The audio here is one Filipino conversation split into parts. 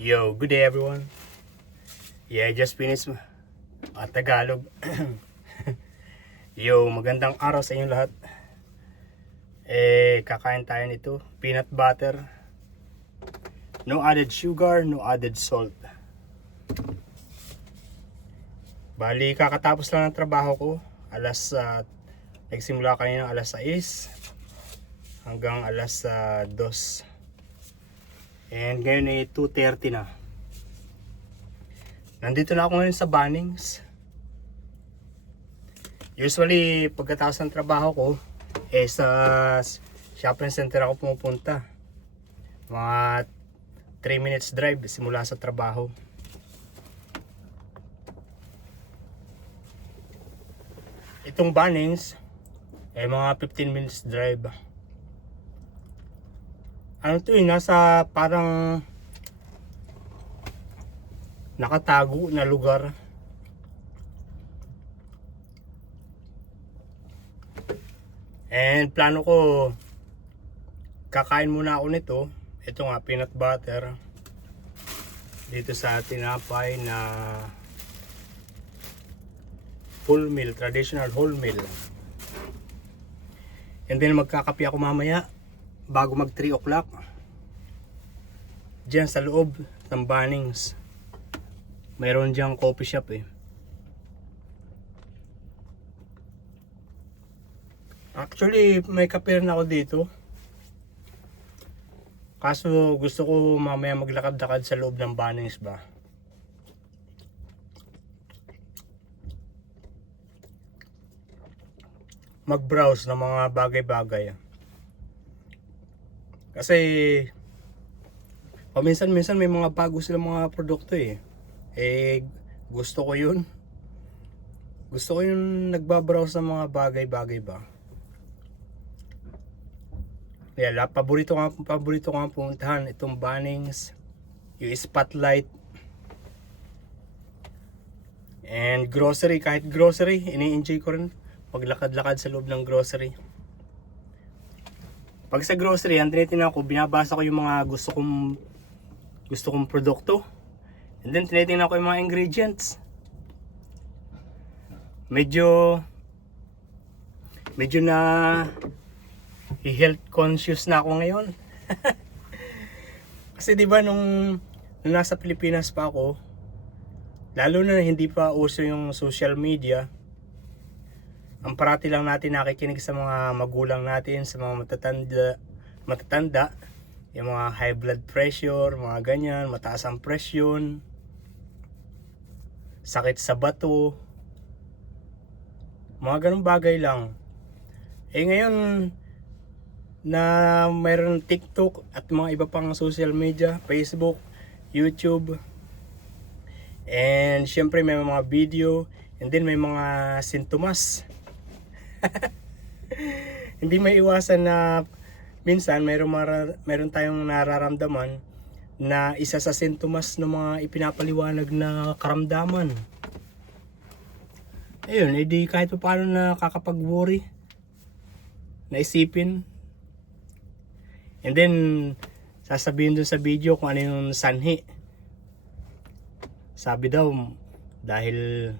Yo, good day everyone. Yeah, I just finished Tagalog. Yo, magandang araw sa inyong lahat. Kakain tayo nito. Peanut butter. No added sugar, no added salt. Bali, kakatapos lang ng trabaho ko. Nagsimula kanina alas 6 hanggang alas 2. And ngayon ay 2:30 na. Nandito na ako ngayon sa Bunnings. Usually, pagkatapos ng trabaho ko, sa shopping center ako pumupunta. Mga 3 minutes drive simula sa trabaho. Itong Bunnings, mga 15 minutes drive. Ano to nasa parang nakatago na lugar. And plano ko, kakain muna ako nito. Ito nga, peanut butter. Dito sa tinapay na full meal, traditional whole meal. And then magkakape ako mamaya bago mag 3 o'clock diyan sa loob ng Bunnings. Mayroon diyang coffee shop Actually, may kape rin ako dito. Kaso gusto ko mamaya maglakad-lakad sa loob ng Bunnings ba. Mag-browse ng mga bagay-bagay. Kasi paminsan-minsan may mga bago silang mga produkto gusto ko yun. Gusto ko yung nagbabrowse ng mga bagay-bagay ba. Kaya paborito ko nga puntahan itong Bunnings, yung Spotlight. And grocery, kahit grocery, ini-enjoy ko rin maglakad-lakad sa loob ng grocery. Pag sa grocery, ang tinitingnan ko, binabasa ko yung mga gusto kong produkto. And then tinitingnan ko yung mga ingredients. Medyo na health conscious na ako ngayon. Kasi 'di ba nung nasa Pilipinas pa ako, lalo na hindi pa uso yung social media, ang parati lang natin nakikinig sa mga magulang natin, sa mga matatanda, yung mga high blood pressure, mga ganyan, mataas ang presyon, sakit sa bato, mga ganung bagay lang. Ngayon na mayroon TikTok at mga iba pang social media, Facebook, YouTube, and syempre may mga video, and then may mga sintomas. Hindi may iwasan na minsan mayroon tayong nararamdaman na isa sa sintomas ng mga ipinapaliwanag na karamdaman. Ayun, edi kahit pa paano nakakapag-worry, naisipin. And then sasabihin dun sa video kung ano yung sanhi. Sabi daw dahil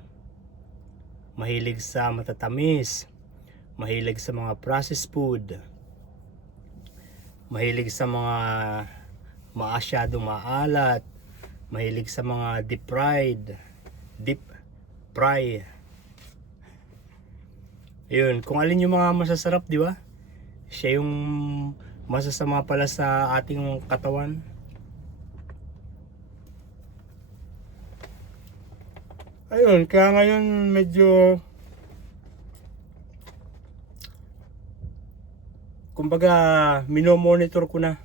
mahilig sa matatamis, mahilig sa mga processed food, mahilig sa mga maasyadong maalat, mahilig sa mga deep fry. Ayun, kung alin yung mga masasarap, di ba? Siya yung masasama pala sa ating katawan. Ayun, kaya ngayon medyo kumbaga minomonitor ko na.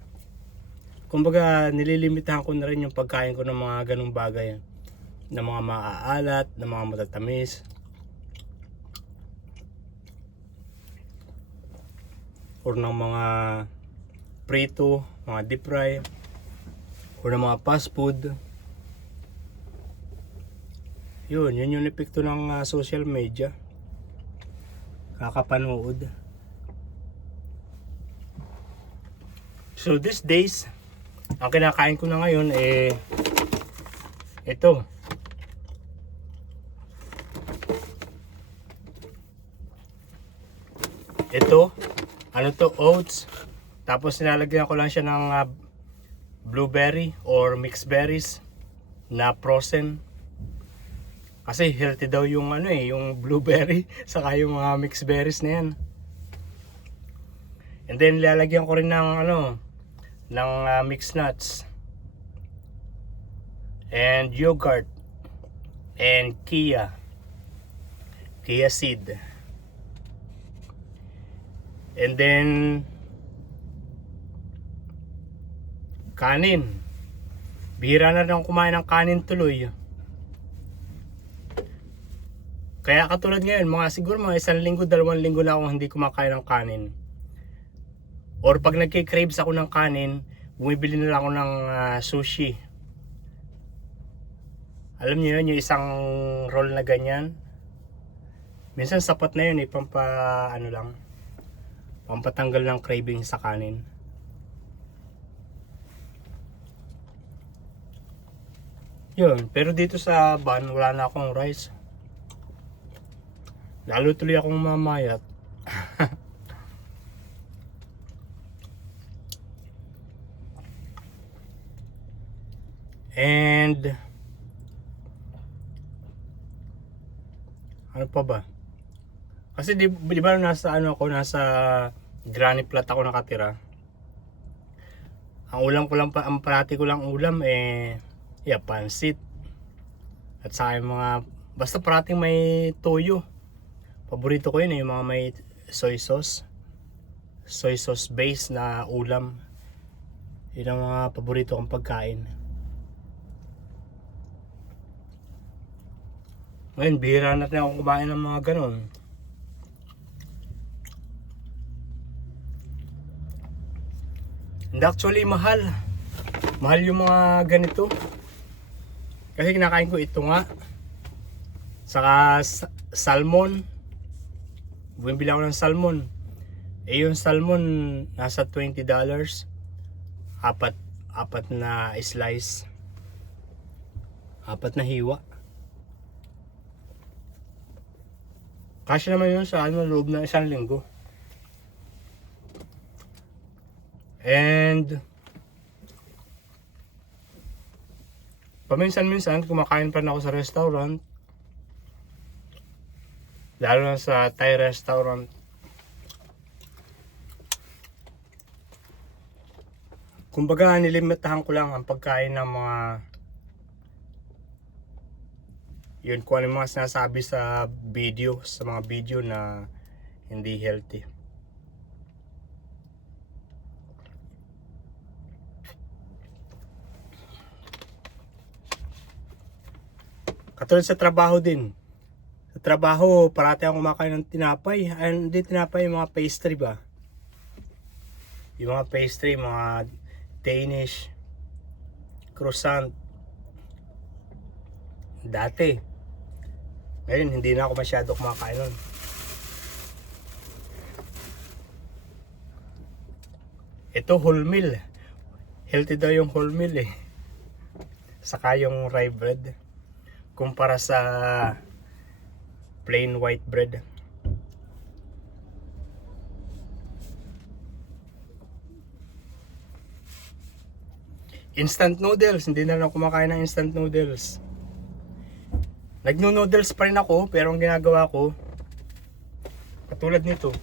Kumbaga nililimitahan ko na rin yung pagkain ko ng mga ganung bagay, ng mga maaalat, ng mga matatamis. Or ng mga prito, mga deep fry, or ng mga fast food. Yun yung epekto ng social media. Kakapanood. So these days, ang kinakain ko na ngayon Ito. Ito, ano to, oats. Tapos nilalagyan ko lang siya ng blueberry or mixed berries na frozen. Kasi healthy daw yung ano yung blueberry saka yung mga mixed berries na yan. And then nilalagyan ko rin ng ng mixed nuts and yogurt and chia seed. And then kanin. Bihira na lang kumain ng kanin tuloy. Kaya katulad ngayon, siguro mga 1 linggo, 2 linggo na akong hindi kumakain ng kanin. Or pag nagki-craves ako ng kanin, bumibili na lang ako ng sushi. Alam niyo yun, yung isang roll na ganyan. Minsan sapat na yun pampatanggal ng craving sa kanin. Yun, pero dito sa van wala na akong rice. Lalo tuloy akong mamayat. And ano pa ba? Kasi di ba nasa granny flat ako nakatira. Ang parati ko lang ulam pansit. At sa mga basta parating may toyo. Paborito ko yun yung mga may soy sauce base na ulam. Yun ang mga paborito kong pagkain. Ngayon, bihira natin ako kumain ng mga ganon. And actually, mahal yung mga ganito. Kasi kinakain ko ito nga. Saka salmon. Bumibili ako ng salmon. Yung salmon nasa $20. Apat na slice. 4 na hiwa. Kasi naman yun sa loob ng 1 linggo. And paminsan-minsan kumakain pa rin ako sa restaurant. Lalo na sa Thai restaurant. Kumbaga nilimitahan ko lang ang pagkain ng mga yun kung ano mga sinasabi sa mga video na hindi healthy. Katulad sa trabaho din. Sa trabaho, parati akong kumakain ng tinapay. Hindi tinapay, yung mga pastry ba? Yung mga pastry, mga Danish, croissant. Dati. Ngayon, hindi na ako masyado kumakain nun. Ito, wholemeal. Healthy daw yung wholemeal Saka yung rye bread. Kumpara sa plain white bread. Instant noodles. Hindi na lang kumakain ng instant noodles. Nagno-noodles pa rin ako, pero ang ginagawa ko, katulad nito.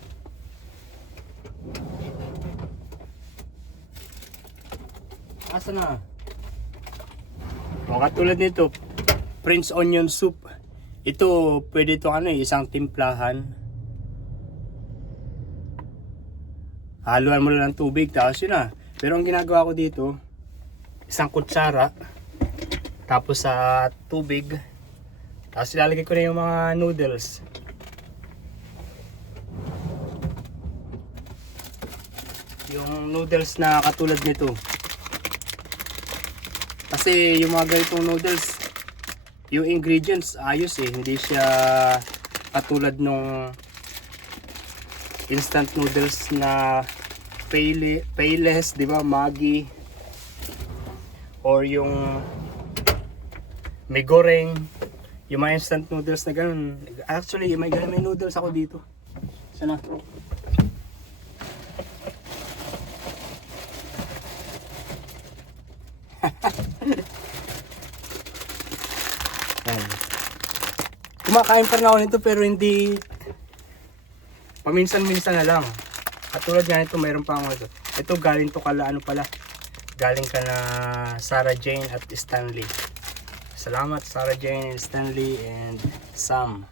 Asa na? Katulad nito, Prince Onion Soup. Ito, pwede ito isang timplahan. Haluan mo lang ng tubig, tapos yun na. Pero ang ginagawa ko dito, isang kutsara, tapos sa tubig, tapos ilalagay ko na yung mga noodles. Yung noodles na katulad nito. Kasi yung mga ganitong noodles, yung ingredients ayos hindi siya katulad nung instant noodles na Payless, di ba, Maggi, or yung may goreng, yung mga instant noodles na ganun. Actually, may noodles ako dito. Sana? Yan. Kumakain pa rin ako nito pero hindi paminsan-minsan na lang. Katulad nga nito, mayroon pa ako ito. Ito galing to kala ano pala. Galing ka na Sarah Jane at Stanley. Salamat Sarah Jane and Stanley and Sam.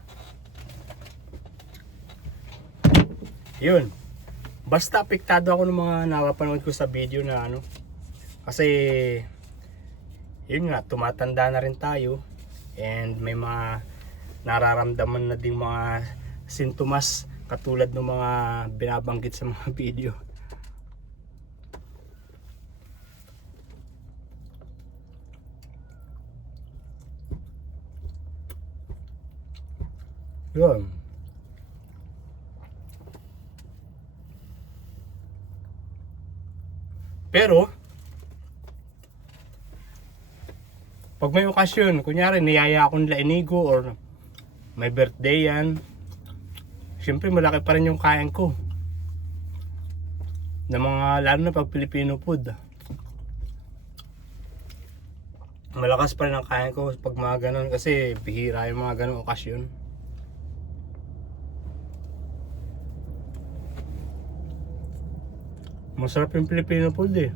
Yun. Basta apektado ako ng mga nakapanood ko sa video na ano. Kasi yun nga, tumatanda na rin tayo. And may mga nararamdaman na ding mga sintomas katulad ng mga binabanggit sa mga video. Yun. Pero pag may okasyon, kunyari niyaya ako nila inigo or may birthday yan, siyempre malaki pa rin yung kain ko. Na mga, lalo na pag Filipino food. Malakas pa rin ang kain ko pag mga ganun kasi bihira yung mga ganung okasyon. Masarap yung Filipino food eh.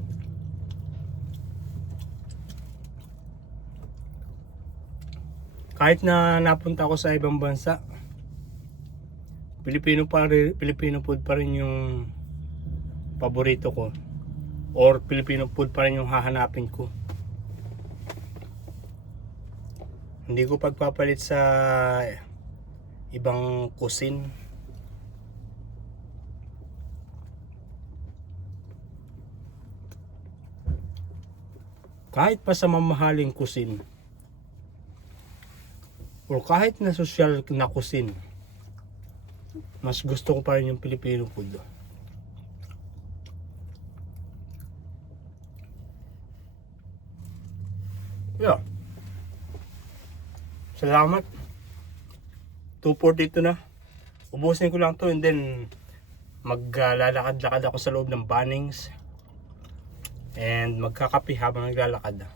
Kahit na napunta ako sa ibang bansa, Filipino food pa rin yung paborito ko. Or Filipino food pa rin yung hahanapin ko. Hindi ko pagpapalit sa ibang cuisine. Kahit pa sa mamahaling cuisine. O kahit na social na cuisine, mas gusto ko pa rin yung Filipino food. Yeah. Salamat. 2:42 na. Ubusin ko lang to and then maglalakad-lakad ako sa loob ng Bunnings. And magkakape habang naglalakad.